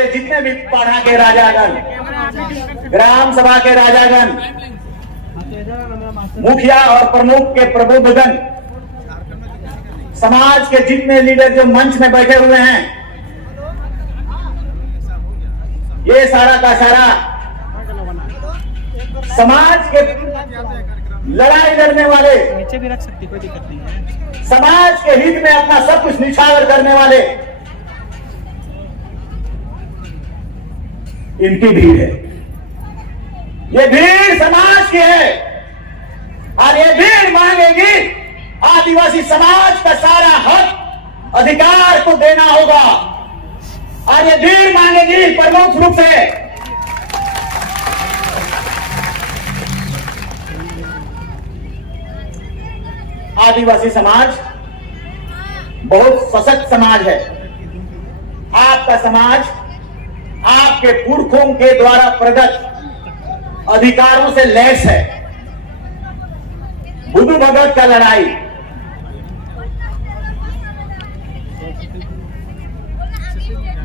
हमारे जितने भी पाढ़ा के राजागण, ग्राम सभा के राजागण, मुखिया और प्रमुख के प्रबुद्धगण, समाज के जितने लीडर जो मंच में बैठे हुए हैं, ये सारा का सारा समाज के लड़ाई लड़ने वाले, नीचे भी रख सकती, कोई दिक्कत नहीं है, समाज के हित में अपना सब कुछ निछावर करने वाले, इनकी भीड़ है। ये भीड़ समाज की है और ये भीड़ मांगेगी आदिवासी समाज का सारा हक अधिकार को देना होगा और ये भीड़ मांगेगी प्रमुख रूप से आदिवासी समाज बहुत सशक्त समाज है। आपका समाज आपके पुरखों के द्वारा प्रदत्त अधिकारों से लैस है। बुद्धू भगत का लड़ाई,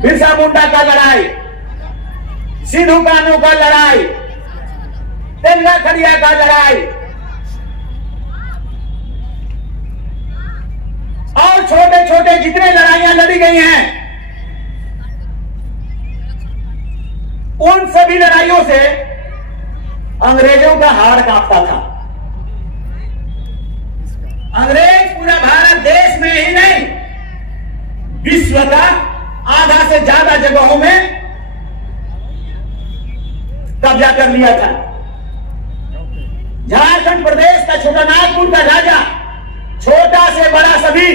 बिरसा मुंडा का लड़ाई, सिद्धू कानू का लड़ाई, तेंगा खड़िया का लड़ाई और छोटे छोटे जितने लड़ाइयां लड़ी गई हैं, उन सभी लड़ाइयों से अंग्रेजों का हाड़ कांपता था। अंग्रेज पूरा भारत देश में ही नहीं, विश्व का आधा से ज्यादा जगहों में कब्जा कर लिया था। झारखंड प्रदेश का छोटा नागपुर का राजा, छोटा से बड़ा सभी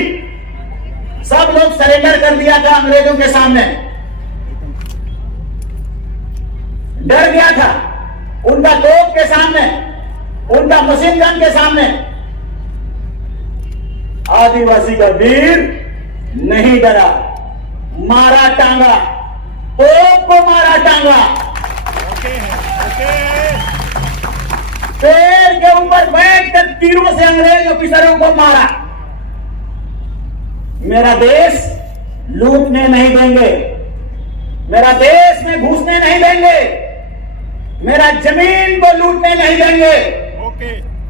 सब लोग सरेंडर कर दिया था अंग्रेजों के सामने, डर गया था उनका तोप के सामने, उनका मशीन गन के सामने। आदिवासी का वीर नहीं डरा, मारा टांगा, तोप को मारा टांगा, पेड़ के ऊपर बैठकर तीरों से अंग्रेज ऑफिसरों को मारा। मेरा देश लूटने नहीं देंगे, मेरा देश में घुसने नहीं देंगे, मेरा जमीन को लूटने नहीं देंगे,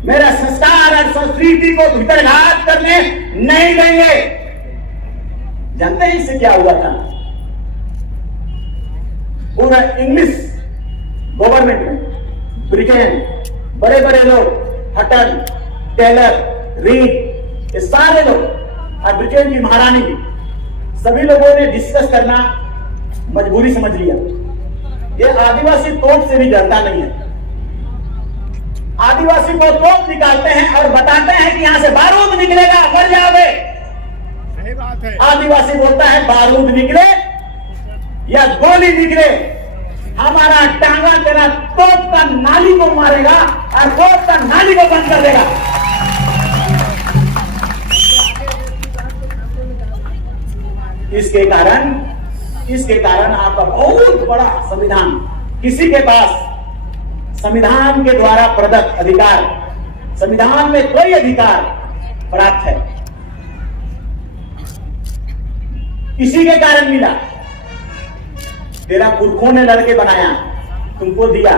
मेरा संस्कार और संस्कृति को भीतरघात करने नहीं देंगे। जानते हैं इससे क्या हुआ था? पूरा इंग्लिश गवर्नमेंट में, ब्रिटेन, बड़े बड़े लोग, हटन, टेलर, रीड, ये सारे लोग और ब्रिटेन की महारानी भी, सभी लोगों ने डिस्कस करना मजबूरी समझ लिया। ये आदिवासी तोप से भी डरता नहीं है। आदिवासी को तोप निकालते हैं और बताते हैं कि यहां से बारूद निकलेगा, मर जाओगे। सही बात है। आदिवासी बोलता है बारूद निकले या गोली निकले, हमारा टांगा तेरा तोप का नाली को मारेगा और तोप का नाली को बंद कर देगा। इसके कारण आपका बहुत बड़ा संविधान, किसी के पास संविधान के द्वारा प्रदत्त अधिकार, संविधान में कोई अधिकार प्राप्त है, इसी के कारण मिला। तेरा पुरखों ने लड़के बनाया, तुमको दिया।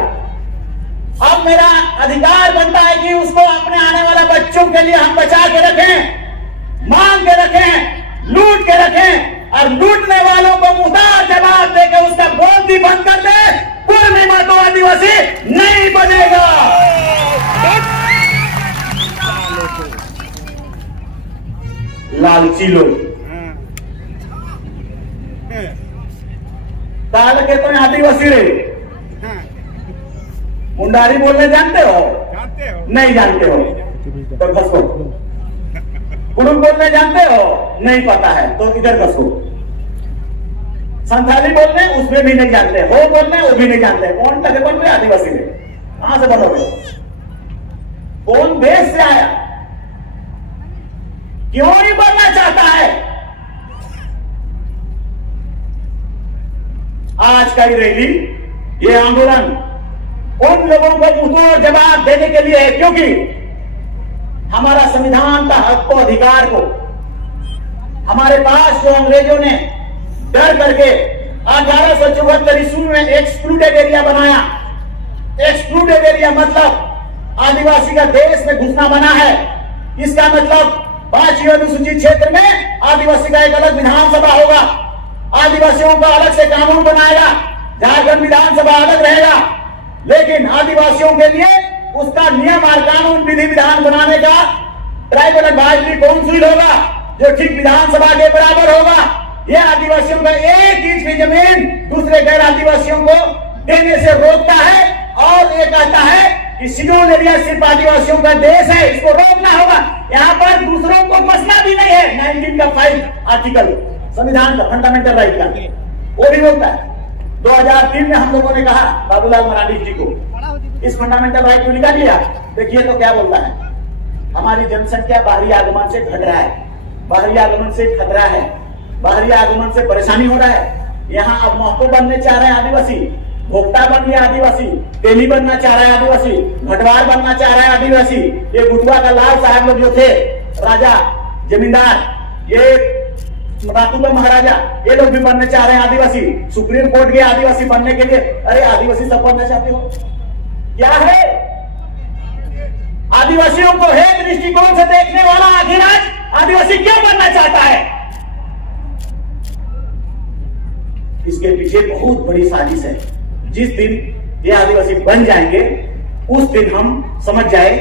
अब मेरा अधिकार बनता है कि उसको अपने आने वाले बच्चों के लिए हम बचा के रखें, मांग के रखें, लूट के रखें और लूटने वालों को मुंहदार जवाब देकर उसका बोल भी बंद कर दे। पूर्णिमा तो आदिवासी नहीं बनेगा। लालची लोग काल के तो आदिवासी रे, मुंडारी बोलने जानते हो? नहीं जानते हो तो फंसो। कुड़ुम बोलने जानते हो? नहीं पता है तो इधर फंसो। संथाली बोलने उसमें भी नहीं जानते हो, बोलने वो भी नहीं जानते। कौन तक बन रहे आदिवासी में? कहां से बनोगे? कौन देश से आया? क्यों नहीं बनना चाहता है? आज का ये रैली, ये आंदोलन उन लोगों को मुंहतोड़ जवाब देने के लिए है, क्योंकि हमारा संविधान का हक को, अधिकार को हमारे पास जो अंग्रेजों ने डर करके 1874 ईस्वी में एक्सक्लूडेड एरिया बनाया। एक्सक्लूडेड एरिया मतलब आदिवासी का देश में घुसना बना है। इसका मतलब 5वीं अनुसूचित क्षेत्र में आदिवासी का एक अलग विधानसभा होगा, आदिवासियों का अलग से कानून बनाएगा, झारखंड विधानसभा अलग रहेगा, लेकिन आदिवासियों के लिए उसका नियम और कानून विधि विधान बनाने का ट्राइबल एडवाइजरी काउंसिल होगा, जो ठीक विधानसभा के बराबर होगा। यह आदिवासियों का 1 इंच भी जमीन दूसरे गैर आदिवासियों को देने से रोकता है और ये कहता है कि शिड्यूल एरिया सिर्फ आदिवासियों का देश है, इसको रोकना होगा। यहाँ पर दूसरों को बसना भी नहीं है। 19 का 5 आर्टिकल संविधान का फंडामेंटल राइट का वो भी होता है। 2003 में हम लोगों ने कहा बाबूलाल मरांडी जी को इस फंडामेंटल राइट को निकालिए। देखिए तो क्या बोलता है, हमारी जनसंख्या बाहरी आगमन से घट रहा है, बाहरी आगमन से खतरा है, बाहरी आगमन से परेशानी हो रहा है। यहाँ अब महतो बनने चाह रहे हैं आदिवासी, भोक्ता बन गया आदिवासी, तेली बनना चाह रहा है आदिवासी, घटवार बनना चाह रहा है आदिवासी। ये गुटुआ का लाल साहब लोग जो थे, राजा जमींदार, ये रातुला महाराजा, ये लोग भी बनने चाह रहे हैं आदिवासी। सुप्रीम कोर्ट के आदिवासी बनने के लिए, अरे आदिवासी सब बनना चाहते हो क्या है? आदिवासियों को एक दृष्टिकोण से देखने वाला आखिर आज आदिवासी क्यों बनना चाहता है? इसके पीछे बहुत बड़ी साजिश है। जिस दिन ये आदिवासी बन जाएंगे उस दिन हम समझ जाए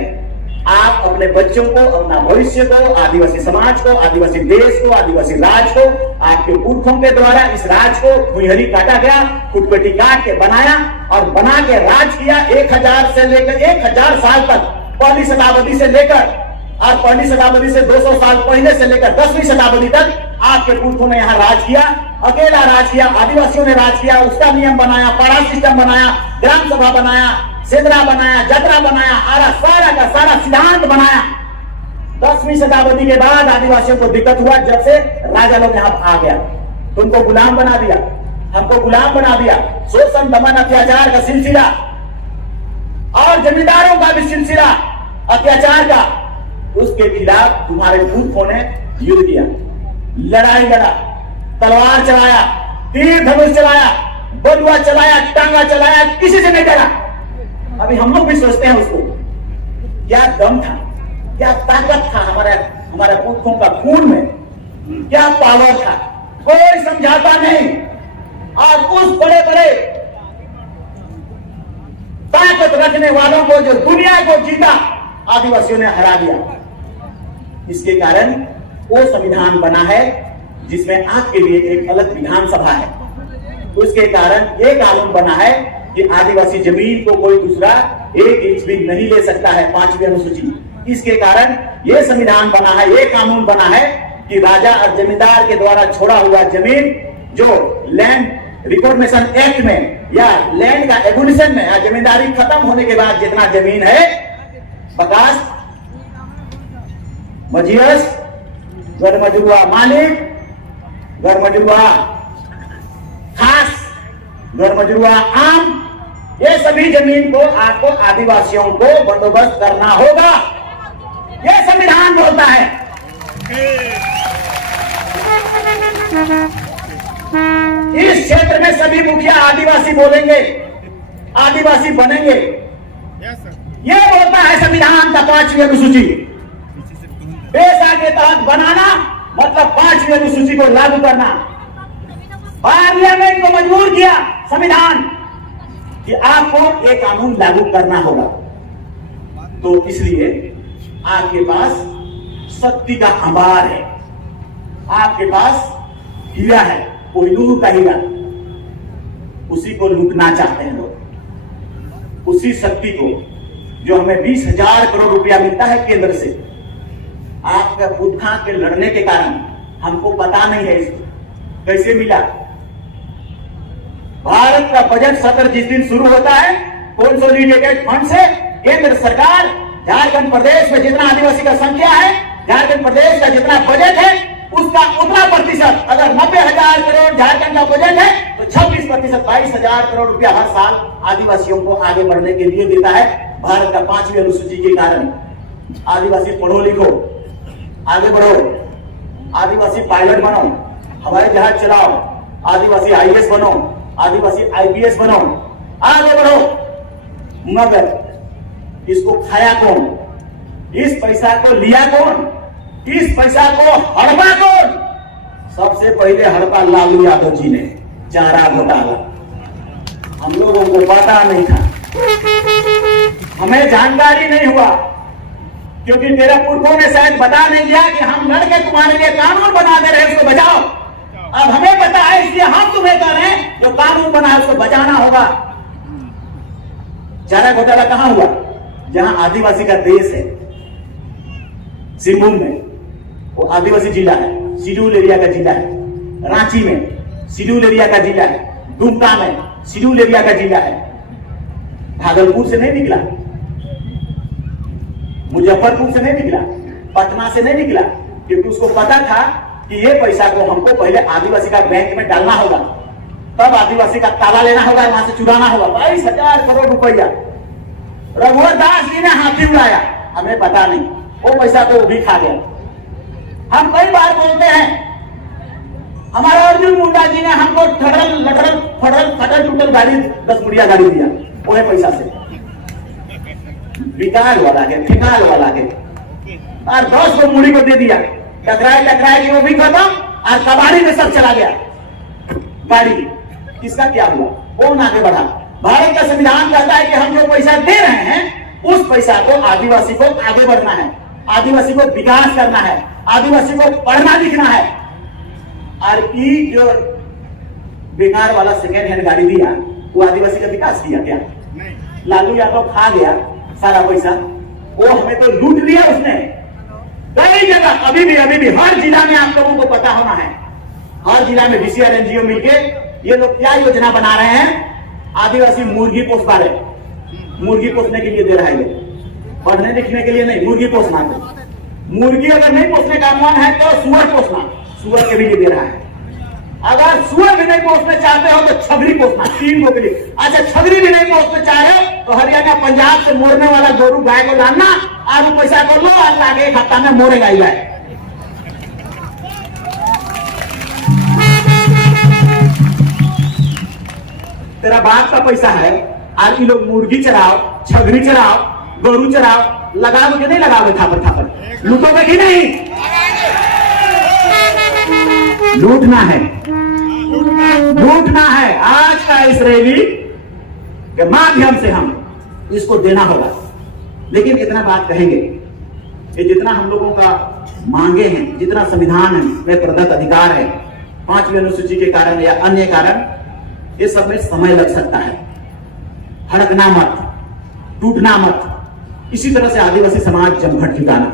आप अपने बच्चों को, अपना भविष्य को, आदिवासी समाज को, आदिवासी देश को, आदिवासी राज को, आपके पुरखों के द्वारा इस राज को भुइहरी काटा गया, कुटपेटी काट के बनाया और बना के राज किया 1000 से लेकर 1000 साल तक, पहली शताब्दी से लेकर और पहली शताब्दी से 200 साल पहले से लेकर 10वीं शताब्दी तक आपके पुरखों ने यहाँ राज किया, अकेला राज किया, आदिवासियों ने राज किया, उसका नियम बनाया, पाड़ा सिस्टम बनाया, ग्राम सभा बनाया, सेंद्रा बनाया, जतरा बनाया, सारा का सारा सिद्धांत बनाया। 10वीं शताब्दी के बाद आदिवासियों को दिक्कत हुआ जब से राजा लोग यहाँ आ गया, तुमको गुलाम बना दिया, हमको गुलाम बना दिया। शोषण, दमन, अत्याचार का सिलसिला और जमींदारों का भी सिलसिला अत्याचार का, उसके खिलाफ तुम्हारे पुरखों ने युद्ध किया, लड़ाई लड़ा, तलवार चलाया, तीर धनुष चलाया, बलुआ चलाया, टांगा चलाया, किसी से नहीं डरा। अभी हम लोग भी सोचते हैं उसको क्या दम था, क्या ताकत था हमारे पुरखों का खून में, क्या पावर था, कोई समझाता नहीं। और उस बड़े बड़े ताकत रखने वालों को जो दुनिया को जीता आदिवासियों ने हरा दिया। इसके कारण वो संविधान बना है जिसमें आपके लिए एक अलग विधानसभा है। उसके कारण ये कानून बना है कि आदिवासी जमीन को कोई दूसरा 1 इंच भी नहीं ले सकता है, 5वीं अनुसूची। इसके कारण ये संविधान बना है, ये कानून बना है कि राजा और जमींदार के द्वारा छोड़ा हुआ जमीन जो लैंड रिफॉर्मेशन एक्ट में या लैंड का एबोलिशन में या जमींदारी खत्म होने के बाद जितना जमीन है, बकास, मजियस, गरमजुआ मालिक, गरमजुआ खास, गरमजुआ आम, ये सभी जमीन को आपको आदिवासियों को बंदोबस्त करना होगा। ये संविधान बोलता है। इस क्षेत्र में सभी मुखिया आदिवासी बोलेंगे, आदिवासी बनेंगे। ये बोलता है संविधान का 5वीं अनुसूची। पेशा के तहत बनाना मतलब 5वीं अनुसूची को लागू करना। पार्लियामेंट को मजबूर किया संविधान कि आपको एक कानून लागू करना होगा। तो इसलिए आपके पास शक्ति का अंबार है, आपके पास हीरा है, कोहिनूर का हीरा, उसी को लूटना चाहते हैं लोग। उसी शक्ति को जो हमें 20,000 करोड़ रुपया मिलता है केंद्र से, आपका पुरखा के लड़ने के कारण हमको पता नहीं है इसको कैसे मिला। भारत का बजट सत्र जिस दिन शुरू होता है कंसोलिडेटेड फंड से, केंद्र सरकार झारखंड प्रदेश में जितना आदिवासी का संख्या है, झारखंड प्रदेश का जितना बजट है उसका उतना प्रतिशत, अगर 90,000 करोड़ झारखंड का बजट है तो 26% 22,000 करोड़ रुपया हर साल आदिवासियों को आगे बढ़ने के लिए देता है। भारत का 5वीं अनुसूची के कारण आदिवासी पढ़ो लिखो, आगे बढ़ो, आदिवासी पायलट बनो, हवाई जहाज चलाओ, आदिवासी आईएएस बनो, आदिवासी आईपीएस बनो, आगे बढ़ो। मगर इसको खाया कौन? इस पैसा को लिया कौन? इस पैसा को हड़पा कौन? सबसे पहले हड़पा लालू यादव जी ने, चारा घोटाला। हम लोगों को पता नहीं था, हमें जानकारी नहीं हुआ, क्योंकि तेरे पुरखों ने शायद बता नहीं दिया कि हम लड़के तुम्हारे लिए कानून बना दे रहे हैं, उसको बचाओ। अब हमें पता है, इसलिए हम तुम्हें कह रहे हैं जो कानून बना है उसको बचाना होगा। चारा घोटाला कहां हुआ? जहां आदिवासी का देश है, सिंहभूम में, वो आदिवासी जिला है, शेड्यूल एरिया का जिला है। रांची में शेड्यूल एरिया का जिला है। दुमका में शेड्यूल एरिया का जिला है। भागलपुर से नहीं निकला, मुजफ्फरपुर से नहीं निकला, पटना से नहीं निकला, क्योंकि उसको पता था कि ये पैसा को हमको पहले आदिवासी का बैंक में डालना होगा, तब आदिवासी का ताला लेना होगा, वहां से चुराना होगा। 22,000 करोड़ रुपया रघुवर दास जी ने हाथी उड़ाया, हमें पता नहीं। वो पैसा तो वो भी खा गया। हम कई बार बोलते हैं, हमारा अर्जुन मुंडा जी ने हमको ठड़ल लटरल फटल फटल टूटल गाड़ी 10 मुड़िया गाड़ी दिया, वो है पैसा से। विकाल वाला के, ठिकाल वाला के, और 10 को मुड़ी को दे दिया, टकराए टकराए कि वो भी खत्म, और कबाड़ी में सब चला गया गाड़ी। इसका क्या हुआ? कौन आगे बढ़ा? भारत का संविधान कहता है कि हम जो पैसा दे रहे हैं, उस पैसा को आदिवासी को आगे बढ़ना है, आदिवासी को विकास करना है, आदिवासी को पढ़ना लिखना है। और ये जो बेकार वाला सेकेंड हैंड गाड़ी दिया, वो आदिवासी का विकास किया क्या? नहीं। लालू यादव खा गया सारा पैसा, वो हमें तो लूट लिया उसने। कई जगह अभी भी हर जिला में आप लोगों को पता होना है, हर जिला में डीसीआर एनजीओ मिलके ये लोग क्या योजना बना रहे हैं? आदिवासी मुर्गी पोस पा रहे, मुर्गी पोसने के लिए दे रहा है ये, पढ़ने लिखने के लिए नहीं, मुर्गी पोसना। मुर्गी अगर नहीं पोसने का मन है तो सुअर पोसना, सुअर के भी लिए दे रहा है। अगर सुअर भी नहीं पोसने चाहते हो तो छगरी पोसना, 3 गो के लिए। अच्छा, छगरी भी नहीं पोसने चाह रहे तो हरियाणा पंजाब से मोरने वाला गोरू गाय को लाना, आज पैसा कर लो, आज लाके 1 हफ्ता में मोरेगा ही गाय। तेरा बाप का पैसा है, आज ये लोग मुर्गी चराओ, छगरी चराओ, गोरू चराओ, लगाओ कि नहीं लगाओगे? थापर थापर लूटोगे कि नहीं? लूटना है, लूटना है। आज का इस रैली के माध्यम से हम इसको देना होगा। लेकिन इतना बात कहेंगे कि जितना हम लोगों का मांगे हैं, जितना संविधान में प्रदत्त अधिकार है, 5वीं अनुसूची के कारण या अन्य कारण, ये सब में समय लग सकता है। हड़कना मत, टूटना मत। इसी तरह से आदिवासी समाज जमघट जुटाना,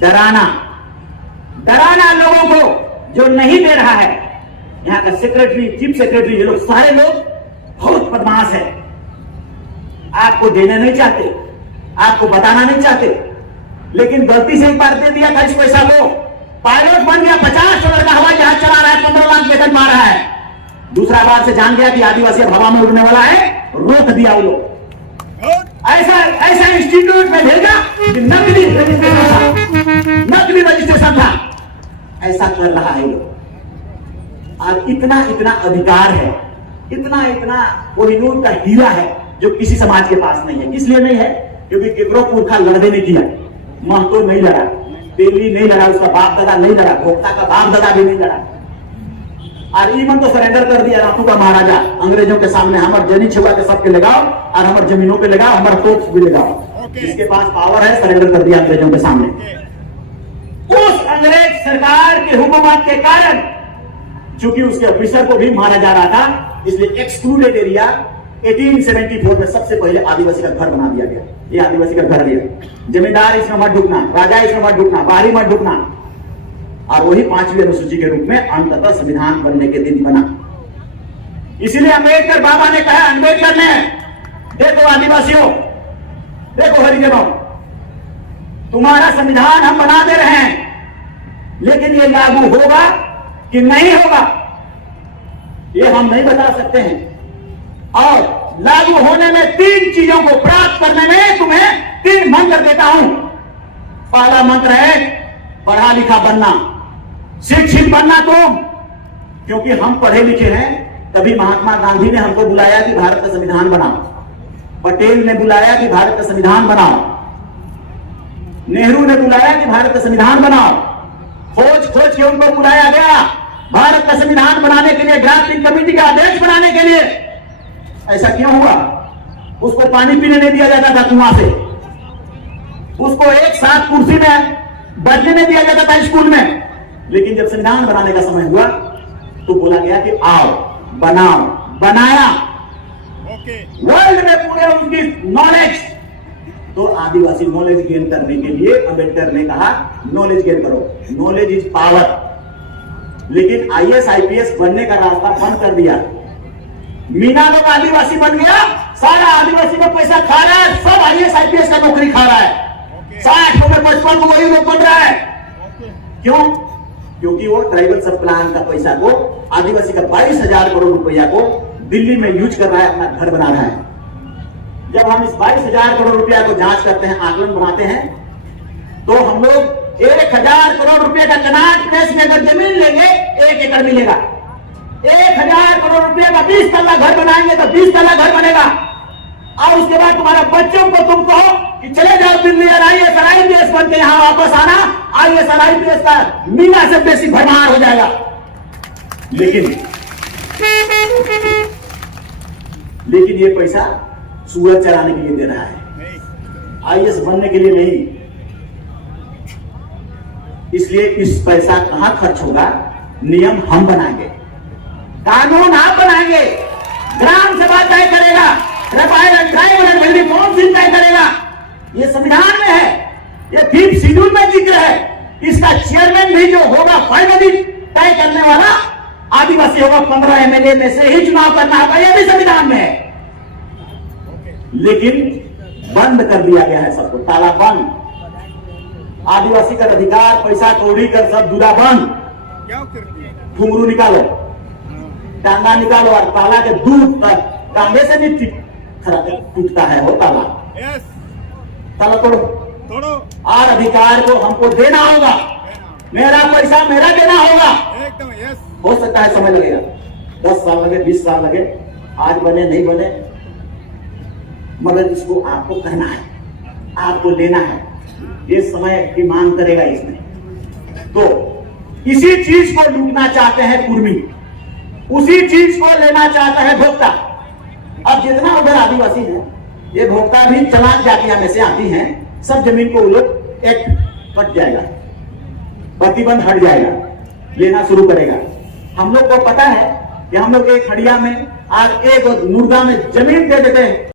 डराना लोगों को जो नहीं दे रहा है। यहाँ का सेक्रेटरी, चीफ सेक्रेटरी, ये लोग सारे लोग बहुत बदमाश है, आपको देने नहीं चाहते, आपको बताना नहीं चाहते। लेकिन गलती से एक बार दे दिया था इस पैसा को, पायलट बन गया, 50 डॉलर का हवाई जहाज चला रहा है, 15 लाख वेतन पा रहा है। दूसरा बार से जान गया कि आदिवासी हवा में उड़ने वाला है, रोक दिया वो लोग। ऐसा इंस्टीट्यूट में भेजा कि नकली रजिस्ट्रेशन था, ऐसा कर रहा है लोग। और इतना अधिकार है, इतना कोहिनूर का हीरा है जो किसी समाज के पास नहीं है। इसलिए नहीं है क्योंकि केकरो पुरखा लड़ने नहीं किया, महतो नहीं लड़ा, तेली नहीं लड़ा, उसका बाप दादा नहीं लड़ा, भोक्ता का बाप दादा भी नहीं लड़ा। और ईमन तो सरेंडर कर दिया रातू का महाराजा अंग्रेजों के सामने। हमारे जनी छुआ के सबके लगाओ और हमारे जमीनों पे लगाओ, हमारा तोप भी लगाओ। जिसके पास पावर है सरेंडर कर दिया अंग्रेजों के सामने। उस अंग्रेज सरकार के हुकूमत के कारण, चूंकि उसके ऑफिसर को भी मारा जा रहा था, इसलिए एक्सक्लूडेड एरिया 1874 में सबसे पहले आदिवासी का घर बना दिया गया। ये आदिवासी का घर दिया, जमींदार इसमें मत ढुकना, राजा इसमें मत ढुकना, बाहरी मत ढुकना। और वही 5वीं अनुसूची के रूप में अंततः संविधान बनने के दिन बना। इसीलिए अम्बेडकर बाबा ने कहा, अम्बेडकर ने, देखो आदिवासियों, देखो हरिजनों, तुम्हारा संविधान हम बना दे रहे हैं, लेकिन ये लागू होगा कि नहीं होगा ये हम नहीं बता सकते हैं। और लागू होने में 3 चीजों को प्राप्त करने में तुम्हें 3 मंत्र देता हूं। पहला मंत्र है पढ़ा लिखा बनना, शिक्षित बनना तुम। क्योंकि हम पढ़े लिखे हैं। तभी महात्मा गांधी ने हमको बुलाया कि भारत का संविधान बनाओ, पटेल ने बुलाया कि भारत का संविधान बनाओ, नेहरू ने बुलाया कि भारत का संविधान बनाओ, खोज खोज के उनको बुलाया गया भारत का संविधान बनाने के लिए, ड्राफ्टिंग कमेटी का अध्यक्ष बनाने के लिए। ऐसा क्यों हुआ? उसको पानी पीने नहीं दिया जाता था कुआं से, उसको एक साथ कुर्सी में बैठने नहीं दिया जाता था स्कूल में। लेकिन जब संविधान बनाने का समय हुआ तो बोला गया कि आओ बनाओ, बनाया। ओके। वर्ल्ड में पूरे उनकी नॉलेज। तो आदिवासी नॉलेज गेन करने के लिए अंबेडकर ने कहा नॉलेज गेन करो, नॉलेज इज पावर। लेकिन आईएएस आईपीएस बनने का रास्ता बंद कर दिया। मीना लोग आदिवासी बन गया, सारा आदिवासी का पैसा खा रहा है, सब आईएएस आईपीएस का नौकरी खा रहा है। 60 रुपए 55 को वही लोग बन रहा है। क्यों? क्योंकि वो ट्राइबल सब प्लान का पैसा को, आदिवासी का 22,000 करोड़ रुपया को दिल्ली में यूज कर रहा है, अपना घर बना रहा है। जब हम इस 22,000 करोड़ रुपया को जांच करते हैं, आकलन बनाते हैं, तो हम लोग 1,000 करोड़ रुपए का कनाट प्लेस में अगर जमीन लेंगे 1 एकड़ मिलेगा। 1,000 करोड़ रुपए का 20 तल्ला घर बनाएंगे तो 20 तल्ला घर बनेगा। और उसके बाद तुम्हारा बच्चों को तुम कहो कि चले जाओ दिल्ली और आईएएस बन के यहां वापस आना, आईएएस और आईपीएस का मीना से बेसी भरमार हो जाएगा। लेकिन ये पैसा सूरज चलाने के लिए दे रहा है, आईएएस बनने के लिए नहीं। इसलिए इस पैसा कहां खर्च होगा? नियम हम बनाएंगे, कानून आप बनाएंगे, ग्राम सभा तय करेगा, ट्राइबल काउंसिल तय करेगा। ये संविधान में है, ये 5th शेड्यूल में जिक्र है। इसका चेयरमैन भी जो होगा फाइनली तय करने वाला आदिवासी होगा। 15 एमएलए में से ही चुनाव करना होगा, यह भी संविधान में है। लेकिन बंद कर दिया गया है सबको, ताला बंद। आदिवासी का अधिकार, पैसा कौड़ी कर सब दूरा बंद। क्या कर दिया? घुंगरू निकालो, टांगा निकालो और ताला के दूर तक टांगे से नहीं टूटता है वो ताला। यस। ताला तोड़ो, तोड़ो। और अधिकार को हमको देना होगा। मेरा पैसा मेरा देना होगा। एकदम यस। हो सकता है समय लगेगा, 10 साल लगे, 20 साल लगे, आज बने नहीं बने, मगर इसको आपको कहना है, आपको लेना है। ये समय की मांग करेगा इसमें। तो इसी चीज को लूटना चाहते हैं कुर्मी, उसी चीज को लेना चाहता है भोक्ता। अब जितना उधर आदिवासी है, ये भोक्ता भी चलाक जातियां में से आती हैं, सब जमीन को वो लोग एक कट जाएगा, प्रतिबंध हट जाएगा, लेना शुरू करेगा। हम लोग को पता है कि हम लोग एक हड़िया में और एक मुर्गा में जमीन दे देते हैं।